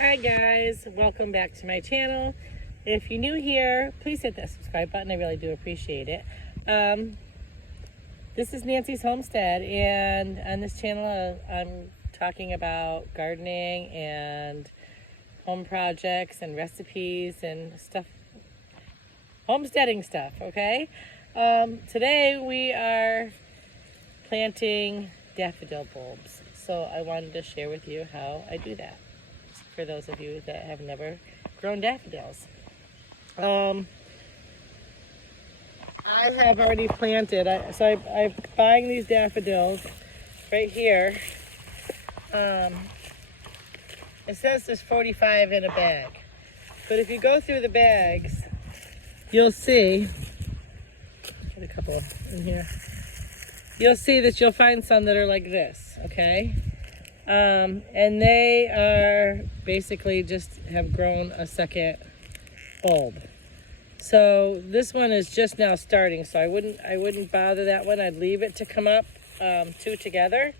Hi guys, welcome back to my channel. If you're new here, please hit that subscribe button. I really do appreciate it. This is Nancy's Homestead, and on this channel I'm talking about gardening and home projects and recipes and stuff, homesteading stuff, okay? Today we are planting daffodil bulbs, so I wanted to share with you how I do that, for those of you that have never grown daffodils. I have already planted, I'm buying these daffodils right here. It says there's 45 in a bag, but if you go through the bags, you'll see, get a couple in here, you'll see that you'll find some that are like this, okay? And they are basically just have grown a second bulb. So this one is just now starting, so I wouldn't bother that one. I'd leave it to come up two together.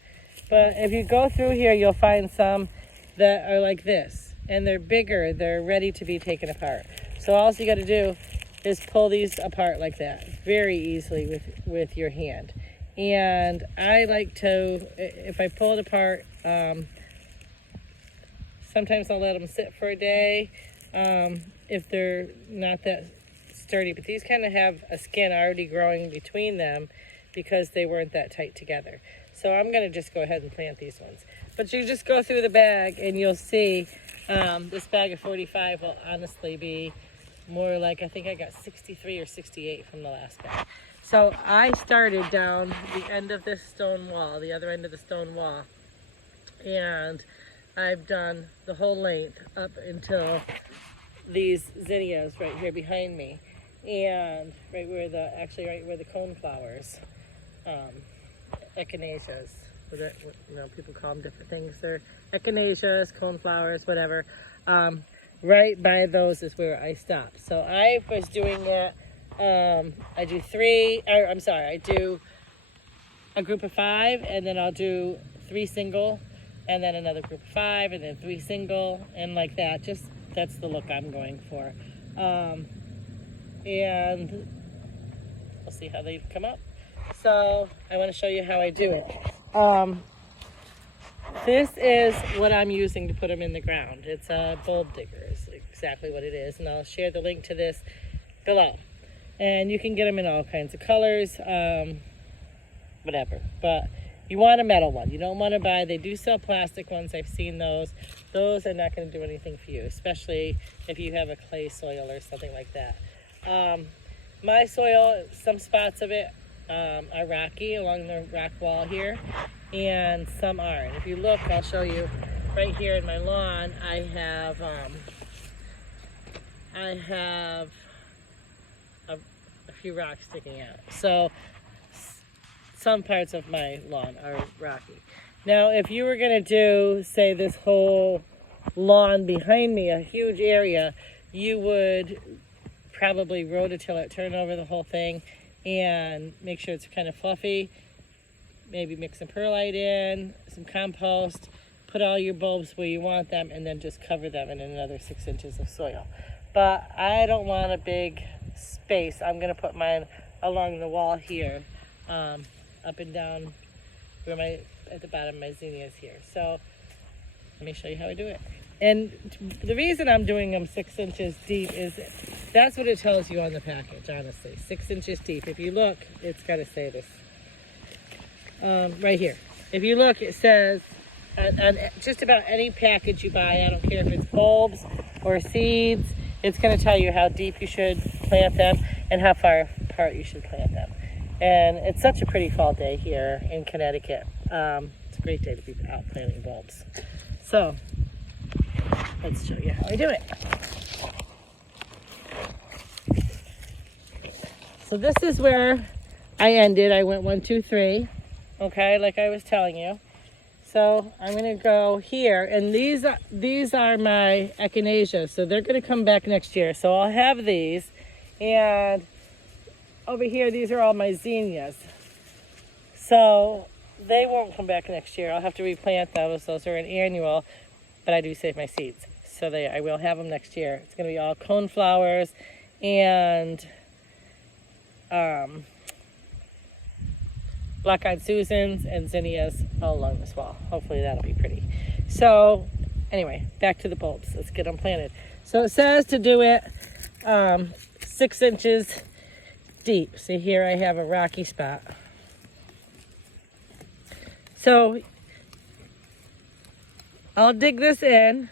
But if you go through here, you'll find some that are like this, and they're bigger. They're ready to be taken apart. So all you got to do is pull these apart like that, very easily with your hand. And I like to, if I pull it apart, sometimes I'll let them sit for a day if they're not that sturdy. But these kind of have a skin already growing between them because they weren't that tight together. So I'm going to just go ahead and plant these ones. But you just go through the bag and you'll see this bag of 45 will honestly be more like, I think I got 63 or 68 from the last bag. So I started down the end of this stone wall, the other end of the stone wall, and I've done the whole length up until these zinnias right here behind me, and right where the cone flowers, echinacеas, people call them different things. They're echinacеas, cone flowers, whatever. Right by those is where I stopped. So I was doing that. I do a group of 5, and then I'll do 3 single, and then another group of 5, and then 3 single, and like that. Just, that's the look I'm going for. And we'll see how they come up. So I want to show you how I do it. This is what I'm using to put them in the ground. It's a bulb digger, is exactly what it is, and I'll share the link to this below. And you can get them in all kinds of colors, whatever. But you want a metal one. You don't want to buy, they do sell plastic ones. I've seen those. Those are not going to do anything for you, especially if you have a clay soil or something like that. My soil, some spots of it are rocky along the rock wall here, and some are. And if you look, I'll show you right here in my lawn, I have a few rocks sticking out. So some parts of my lawn are rocky. Now, if you were going to do, say, this whole lawn behind me, a huge area, you would probably rototill it, turn over the whole thing, and make sure it's kind of fluffy. Maybe mix some perlite in, some compost, put all your bulbs where you want them, and then just cover them in another 6 inches of soil. But I don't want a big space. I'm going to put mine along the wall here, up and down where at the bottom of my zinnias here. So let me show you how I do it. And the reason I'm doing them 6 inches deep is that's what it tells you on the package, honestly. 6 inches deep. If you look, it's got to say this right here. If you look, it says on just about any package you buy, I don't care if it's bulbs or seeds, it's going to tell you how deep you should plant them and how far apart you should plant them. And it's such a pretty fall day here in Connecticut. It's a great day to be out planting bulbs. So let's show you how I do it. So this is where I ended. I went 1, 2, 3, okay, like I was telling you. So I'm going to go here, and these are my echinacea, so they're going to come back next year. So I'll have these, and over here, these are all my zinnias. So they won't come back next year. I'll have to replant those. Those are an annual, but I do save my seeds. so I will have them next year. It's going to be all cone flowers and black-eyed Susans and zinnias all along this wall. Hopefully that'll be pretty. So anyway, back to the bulbs. Let's get them planted. So it says to do it 6 inches deep. See here I have a rocky spot. So I'll dig this in,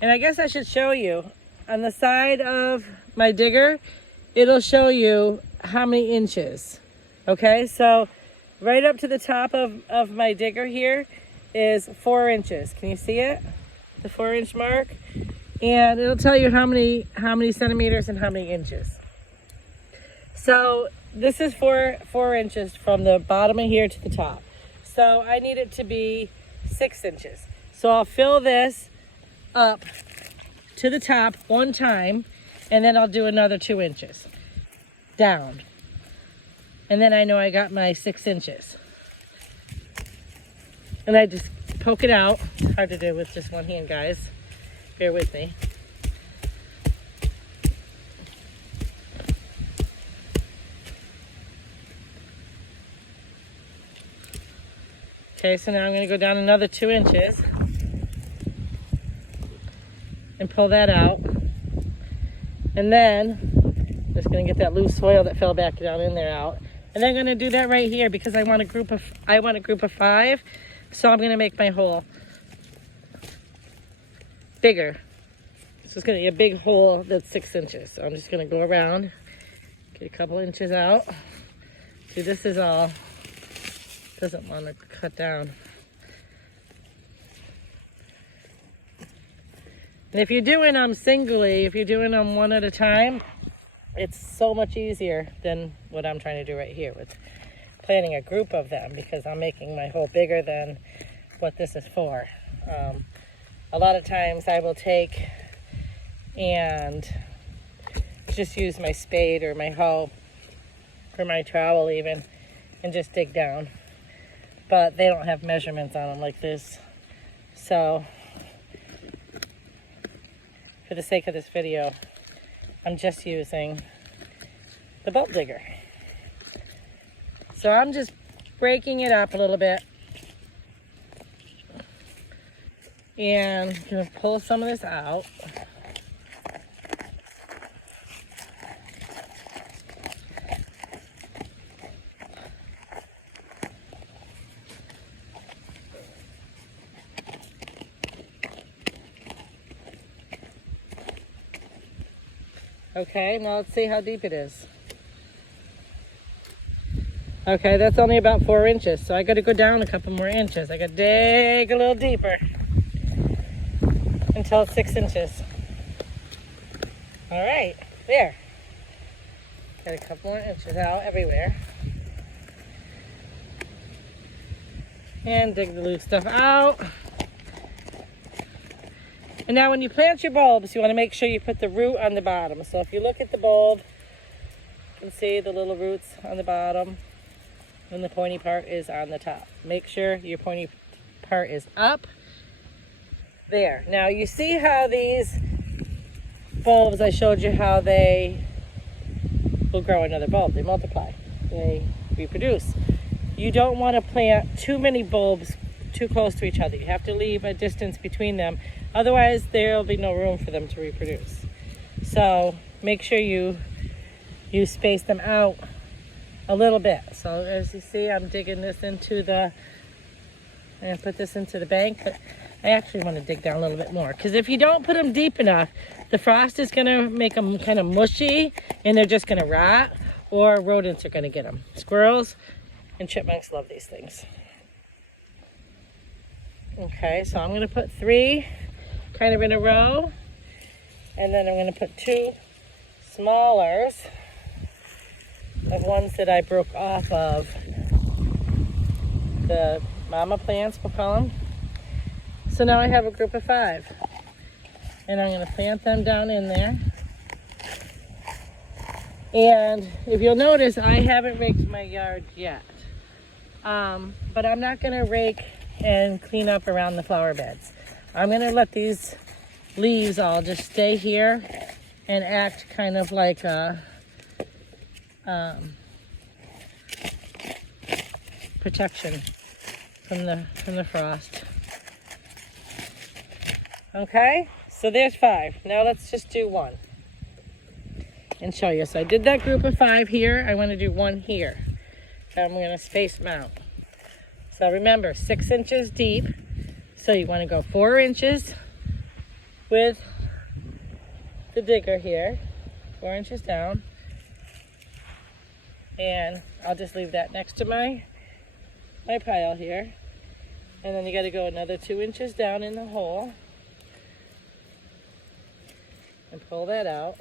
and I guess I should show you. On the side of my digger, it'll show you how many inches. Okay, so right up to the top of my digger here is 4 inches. Can you see it? The 4-inch mark. And it'll tell you how many centimeters and how many inches. So this is 4 inches from the bottom of here to the top. So I need it to be 6 inches. So I'll fill this up to the top one time, and then I'll do another 2 inches down. And then I know I got my 6 inches. And I just poke it out. It's hard to do with just one hand, guys. Bear with me. Okay, so now I'm going to go down another 2 inches and pull that out. And then I'm just going to get that loose soil that fell back down in there out. And then I'm going to do that right here because I want a group of 5. So I'm going to make my hole bigger. So it's going to be a big hole that's 6 inches. So I'm just going to go around, get a couple inches out. See, this is all, doesn't want to cut down. And if you're doing them singly, if you're doing them one at a time, it's so much easier than what I'm trying to do right here with planting a group of them, because I'm making my hole bigger than what this is for. A lot of times I will take and just use my spade or my hoe or my trowel even and just dig down. But they don't have measurements on them like this. So for the sake of this video, I'm just using the bulb digger. So I'm just breaking it up a little bit and gonna pull some of this out. Okay, now let's see how deep it is. Okay, that's only about 4 inches, so I got to go down a couple more inches. I got to dig a little deeper until it's 6 inches. All right, there. Got a couple more inches out everywhere. And dig the loose stuff out. And now when you plant your bulbs, you want to make sure you put the root on the bottom. So if you look at the bulb, you can see the little roots on the bottom. And the pointy part is on the top. Make sure your pointy part is up. There. Now you see how these bulbs, I showed you how they will grow another bulb. They multiply. They reproduce. You don't want to plant too many bulbs too close to each other. You have to leave a distance between them. Otherwise, there will be no room for them to reproduce. So make sure you space them out a little bit. So as you see, I'm digging this into the, I'm going to put this into the bank, but I actually want to dig down a little bit more, because if you don't put them deep enough, the frost is going to make them kind of mushy and they're just going to rot, or rodents are going to get them. Squirrels and chipmunks love these things. Okay, so I'm going to put 3 kind of in a row, and then I'm going to put 2 smallers of ones that I broke off of the mama plants, we'll call them. So now I have a group of 5, and I'm going to plant them down in there. And if you'll notice, I haven't raked my yard yet, but I'm not going to rake and clean up around the flower beds. I'm going to let these leaves all just stay here and act kind of like a protection from the frost. Okay, so there's 5. Now let's just do 1 and show you. So I did that group of 5 here. I want to do 1 here. I'm going to space them out. So remember, 6 inches deep. So you want to go 4 inches with the digger here, 4 inches down. And I'll just leave that next to my pile here. And then you got to go another 2 inches down in the hole and pull that out.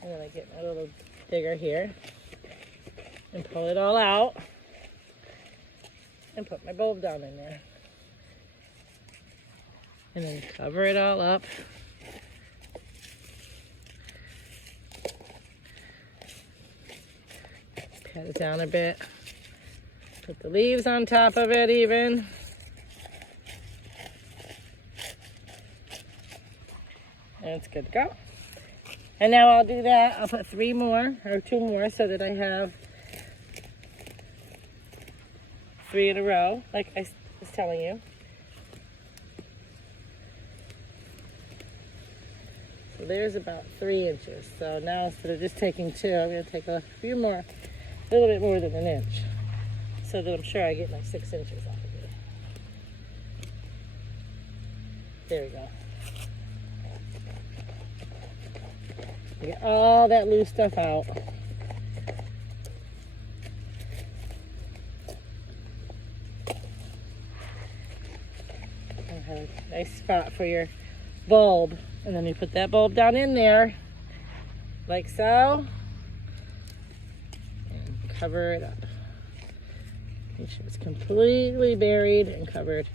And then I get my little digger here and pull it all out and put my bulb down in there. And then cover it all up. Pat it down a bit. Put the leaves on top of it even. And it's good to go. And now I'll do that. I'll put 3 more or 2 more so that I have 3 in a row, like I was telling you. So there's about 3 inches. So now instead of just taking 2, I'm going to take a few more, a little bit more than an inch, so that I'm sure I get my 6 inches off of it. There we go. Get all that loose stuff out. And have a nice spot for your bulb. And then you put that bulb down in there, like so. And cover it up. Make sure it's completely buried and covered.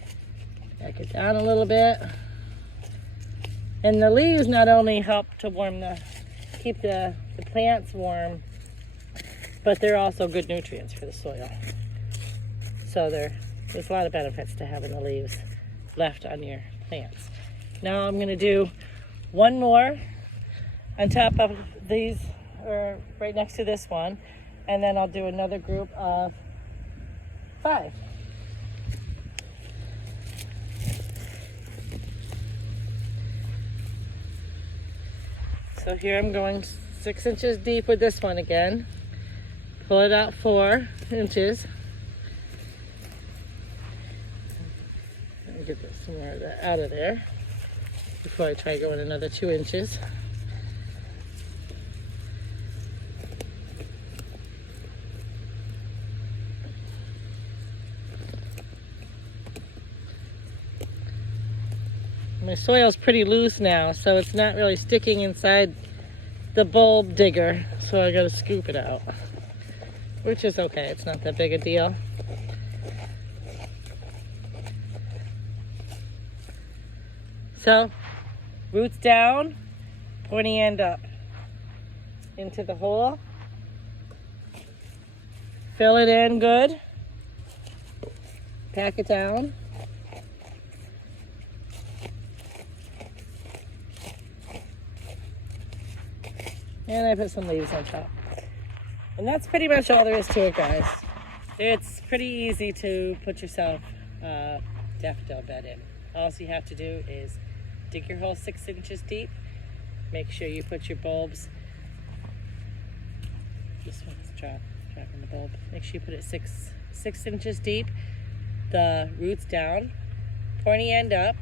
Back it down a little bit. And the leaves not only help to keep the plants warm, but they're also good nutrients for the soil. So there's a lot of benefits to having the leaves left on your plants. Now I'm going to do 1 more on top of these, or right next to this one, and then I'll do another group of 5. So here I'm going 6 inches deep with this one again. Pull it out 4 inches. Let me get this some more of that out of there before I try going another 2 inches. My soil's pretty loose now, so it's not really sticking inside the bulb digger, so I gotta scoop it out, which is okay. It's not that big a deal. So, roots down, pointy end up into the hole. Fill it in good. Pack it down. And I put some leaves on top. And that's pretty much all there is to it, guys. It's pretty easy to put yourself a daffodil bed in. All you have to do is dig your hole 6 inches deep. Make sure you put your bulbs. This one's dropping the bulb. Make sure you put it six inches deep. The roots down, pointy end up.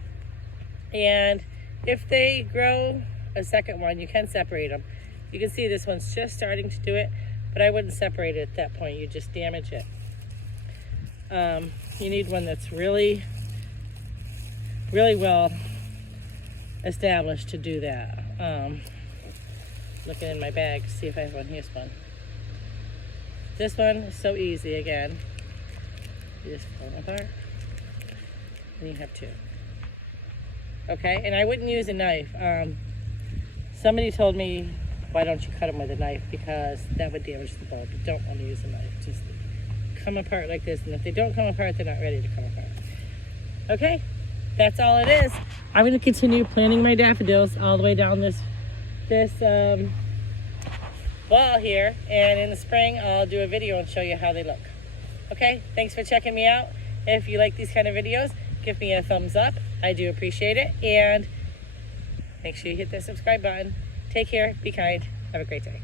And if they grow a second one, you can separate them. You can see this one's just starting to do it, but I wouldn't separate it at that point. You just damage it. You need one that's really, really well established to do that. Looking in my bag to see if I have one. Here's one. This one is so easy again. You just pull them apart, and you have 2. Okay, and I wouldn't use a knife. Somebody told me, why don't you cut them with a knife? Because that would damage the bulb. You don't want to use a knife. Just come apart like this. And if they don't come apart, they're not ready to come apart. Okay? that's all it is. I'm going to continue planting my daffodils all the way down this wall here, and in the spring I'll do a video and show you how they look. Okay, thanks for checking me out. If you like these kind of videos, give me a thumbs up. I do appreciate it, and make sure you hit that subscribe button. Take care, be kind, have a great day.